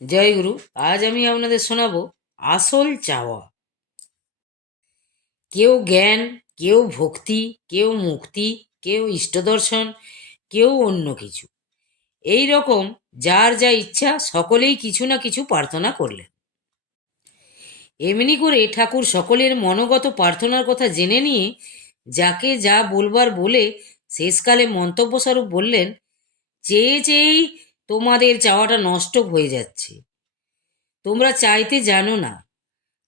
জয় গুরু, আজ আমি আপনাদের শোনাবো আসল চাওয়া। কেউ জ্ঞান, কেউ ভক্তি, কেউ মুক্তি, কেউ ইষ্টদর্শন, কেউ অন্য কিছু। এই রকম যার যা ইচ্ছা সকলেই কিছু না কিছু প্রার্থনা করলেন। এমনি করে ঠাকুর সকলের মনোগত প্রার্থনার কথা জেনে নিয়ে যাকে যা বলবার বলে শেষকালে মন্তব্যস্বরূপ বললেন, চেয়ে চেয়েই তোমাদের চাওয়াটা নষ্ট হয়ে যাচ্ছে। তোমরা চাইতে জানো না,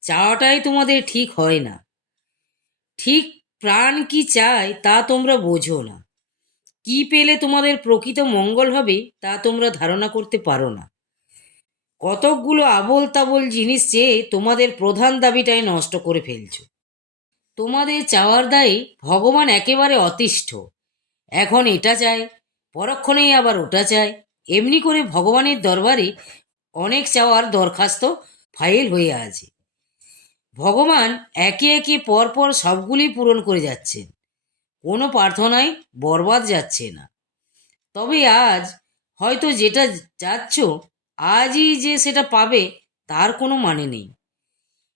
চাওয়াটাই তোমাদের ঠিক হয় না। ঠিক প্রাণ কি চায় তা তোমরা বোঝো না। কি পেলে তোমাদের প্রকৃত মঙ্গল হবে তা তোমরা ধারণা করতে পারো না। কতকগুলো আবল তাবল জিনিস চেয়ে তোমাদের প্রধান দাবিটাই নষ্ট করে ফেলছো। তোমাদের চাওয়ার দায়ে ভগবান একেবারে অতিষ্ঠ। এখন এটা চায়, পরক্ষণেই আবার ওটা চায়। এমনি করে ভগবানের দরবারে অনেক চাওয়ার দরখাস্ত ফাইল হয়ে আছে। ভগবান একে একে পরপর সবগুলি পূরণ করে যাচ্ছেন। কোনো প্রার্থনায় বরবাদ যাচ্ছে না। তবে আজ হয়তো যেটা চাচ্ছ, আজই যে সেটা পাবে, তার কোনো মানে নেই।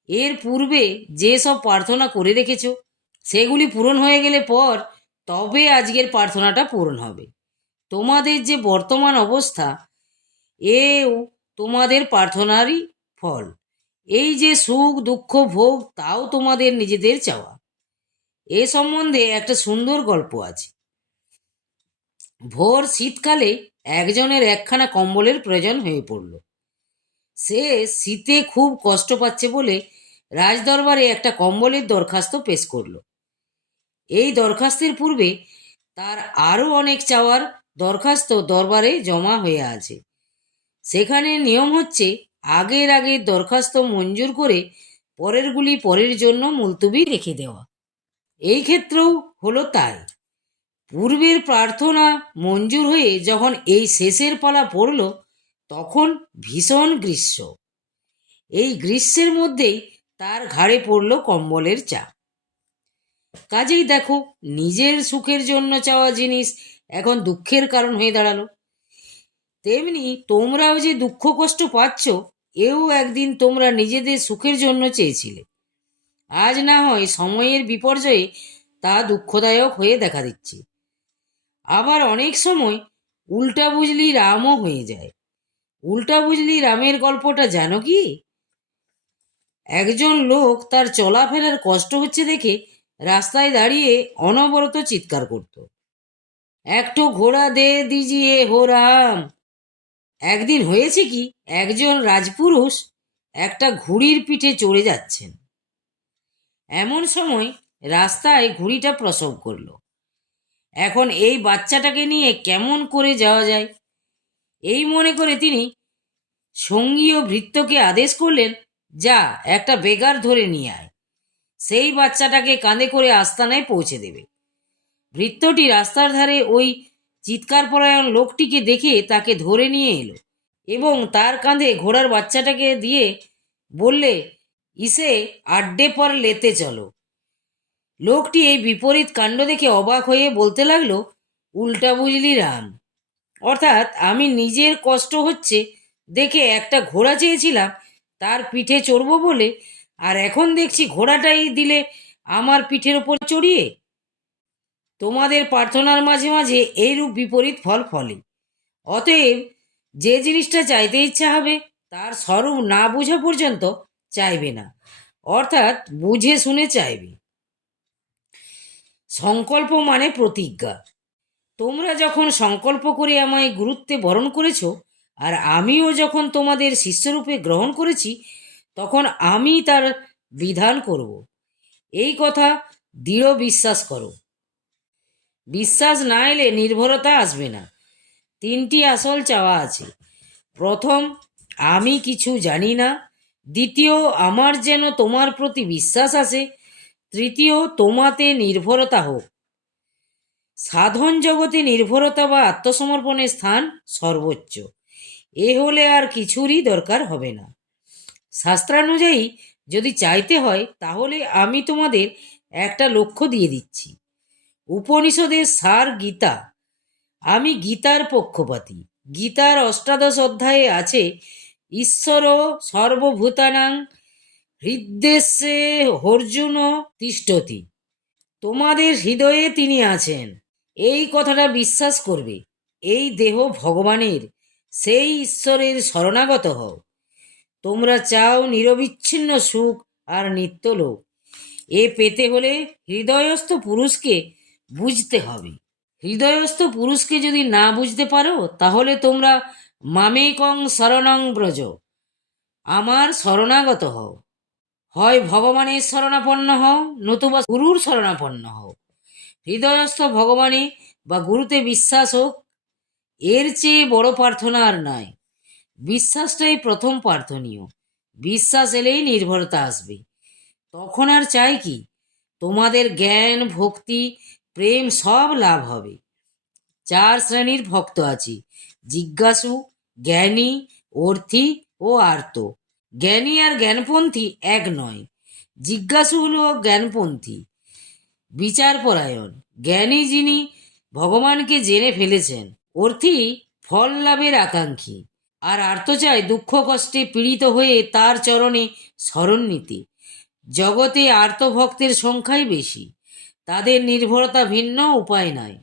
এর পূর্বে যে সব প্রার্থনা করে রেখেছ, সেগুলি পূরণ হয়ে গেলে পর তবে আজকের প্রার্থনাটা পূরণ হবে। তোমাদের যে বর্তমান অবস্থা, এও তোমাদের প্রার্থনারই ফল। এই যে সুখ, দুঃখ, ভোগ, তাও তোমাদের নিজেদের চাওয়া। এ সম্বন্ধে একটা সুন্দর গল্প আছে। ভোর শীতকালে একজনের একখানা কম্বলের প্রয়োজন হয়ে পড়ল। সে শীতে খুব কষ্ট পাচ্ছে বলে রাজদরবারে একটা কম্বলের দরখাস্ত পেশ করল। এই দরখাস্তের পূর্বে তার আরও অনেক চাওয়ার দরখাস্ত দরবারে জমা হয়ে আছে। সেখানে নিয়ম হচ্ছে, আগের আগের দরখাস্ত মঞ্জুর করে পরেরগুলি পরের জন্য মুলতুবি রেখে দেওয়া। এই ক্ষেত্রেও হলো তাই। পূর্বের প্রার্থনা মঞ্জুর হয়ে যখন এই শেষের পালা পড়ল, তখন ভীষণ গ্রীষ্ম। এই গ্রীষ্মের মধ্যেই তার ঘাড়ে পড়ল কম্বলের চা কাজেই দেখো, নিজের সুখের জন্য চাওয়া জিনিস এখন দুঃখের কারণ হয়ে দাঁড়াল। তেমনি তোমরাও যে দুঃখ কষ্ট পাচ্ছ, এও একদিন তোমরা নিজেদের সুখের জন্য চেয়েছিলে। আজ না হয় সময়ের বিপর্যয়ে তা দুঃখদায়ক হয়ে দেখা দিচ্ছে। আবার অনেক সময় উল্টা বুঝলি রামও হয়ে যায়। উল্টা বুঝলি রামের গল্পটা জানো কি? একজন লোক তার চলাফেরার কষ্ট হচ্ছে দেখে রাস্তায় দাঁড়িয়ে অনবরত চিৎকার করত। একটু ঘোড়া দে দিজিয়ে হো রাম একদিন হয়েছে কি, একজন রাজপুরুষ একটা ঘুড়ির পিঠে চড়ে যাচ্ছেন। এমন সময় রাস্তায় ঘুড়িটা প্রসব করল। এখন এই বাচ্চাটাকে নিয়ে কেমন করে যাওয়া যায়? এই মনে করে তিনি সঙ্গীয় ভৃত্যকে আদেশ করলেন, যা, একটা বেগার ধরে নিয়ে আয়। সেই বাচ্চাটাকে কাঁধে করে আস্তানায় পৌঁছে দেবে। ভৃত্যটি রাস্তার ধারে ওই চিৎকার পরায়ণ লোকটিকে দেখে তাকে ধরে নিয়ে এলো এবং তার কাঁধে ঘোড়ার বাচ্চাটাকে দিয়ে বললে, ইসে, আড্ডে পর লেতে চলো। লোকটি এই বিপরীত কাণ্ড দেখে অবাক হয়ে বলতে লাগল, উল্টা বুঝলি রাম। অর্থাৎ আমি নিজের কষ্ট হচ্ছে দেখে একটা ঘোড়া চেয়েছিলাম, তার পিঠে চড়বো বলে আর এখন দেখছি ঘোড়াটাই দিলে আমার পিঠের ওপর চড়িয়ে। তোমাদের প্রার্থনার মাঝে মাঝে এইরূপ বিপরীত ফল ফলে। অতএব যে জিনিসটা চাইতে ইচ্ছা হবে, তার স্বরূপ না বোঝা পর্যন্ত চাইবে না। অর্থাৎ বুঝে শুনে চাইবে। সংকল্প মানে প্রতিজ্ঞা। তোমরা যখন সংকল্প করে আমায় গুরুত্বে বরণ করেছ, আর আমিও যখন তোমাদের শিষ্যরূপে গ্রহণ করেছি তখন আমি তার বিধান করব। এই কথা দৃঢ় বিশ্বাস করো। বিশ্বাস না এলে নির্ভরতা আসবে না। তিনটি আসল চাওয়া আছে। প্রথম, আমি কিছু জানি না। দ্বিতীয়, আমার যেন তোমার প্রতি বিশ্বাস আসে। তৃতীয়, তোমাতে নির্ভরতা হোক। সাধন জগতে নির্ভরতা বা আত্মসমর্পণের স্থান সর্বোচ্চ। এ হলে আর কিছুরই দরকার হবে না। শাস্ত্রানুযায়ী যদি চাইতে হয়, তাহলে আমি তোমাদের একটা লক্ষ্য দিয়ে দিচ্ছি। উপনিষদের সার গীতা। আমি গীতার পক্ষপাতী। গীতার অষ্টাদশ অধ্যায়ে আছে, ঈশ্বর সর্বভূতানাং হৃদ্দেশে অর্জুন তিষ্ঠতি। তোমাদের হৃদয়ে তিনি আছেন। এই কথাটা বিশ্বাস করবে। এই দেহ ভগবানের। সেই ঈশ্বরের শরণাগত হও। তোমরা চাও নিরবিচ্ছিন্ন সুখ আর নিত্য লোক এ পেতে হলে হৃদয়স্থ পুরুষকে বুঝতে হবে। হৃদয়স্থ পুরুষকে যদি না বুঝতে পারো, তাহলে তোমরা মামেকং শরণং ব্রজ। আমার শরণাগত হও। হয় ভগবানের শরণাপন্ন হও, নতুবা গুরুর শরণাপন্ন হও। হৃদয়স্থ ভগবানে বা গুরুতে বিশ্বাস হোক, এর চেয়ে বড় প্রার্থনা আর নাই। বিশ্বাসটাই প্রথম প্রার্থনীয় বিশ্বাস এলেই নির্ভরতা আসবে। তখন আর চাই কি? তোমাদের জ্ঞান, ভক্তি, প্রেম সব লাভ হবে। চার শ্রেণির ভক্ত আছি। জিজ্ঞাসু, জ্ঞানী, অর্থী ও আর্ত। জ্ঞানী আর জ্ঞানপন্থী এক নয়। জিজ্ঞাসু হলো জ্ঞানপন্থী। বিচারপরায়ণ। জ্ঞানী যিনি ভগবানকে জেনে ফেলেছেন, অর্থী ফল লাভের আকাঙ্ক্ষী। আর আর্ত চায় দুঃখ কষ্টে পীড়িত হয়ে তার চরণে শরণ নিতে জগতে আর্তভক্তের সংখ্যাই বেশি। তাদের নির্ভরতা ভিন্ন, উপায় নাই।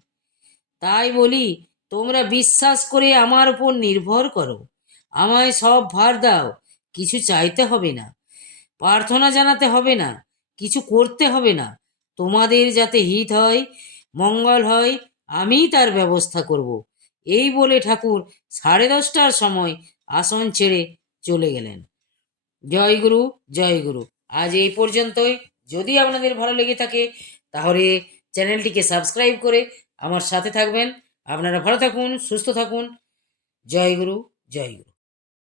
তাই বলি, তোমরা বিশ্বাস করে আমার উপর নির্ভর করো। আমায় সব ভার দাও, কিছু চাইতে হবে না। প্রার্থনা জানাতে হবে না, কিছু করতে হবে না। তোমাদের যাতে হিত হয়, মঙ্গল হয়, আমিই তার ব্যবস্থা করব। এই বলে ঠাকুর সাড়ে দশটার সময় আসন ছেড়ে চলে গেলেন। জয় গুরু জয় গুরু। আজ এই পর্যন্তই। যদি আপনাদের ভালো লেগে থাকে, তাহলে চ্যানেলটিকে সাবস্ক্রাইব করে আমার সাথে থাকবেন। আপনারা ভালো থাকুন, সুস্থ থাকুন। জয় গুরু জয় গুরু।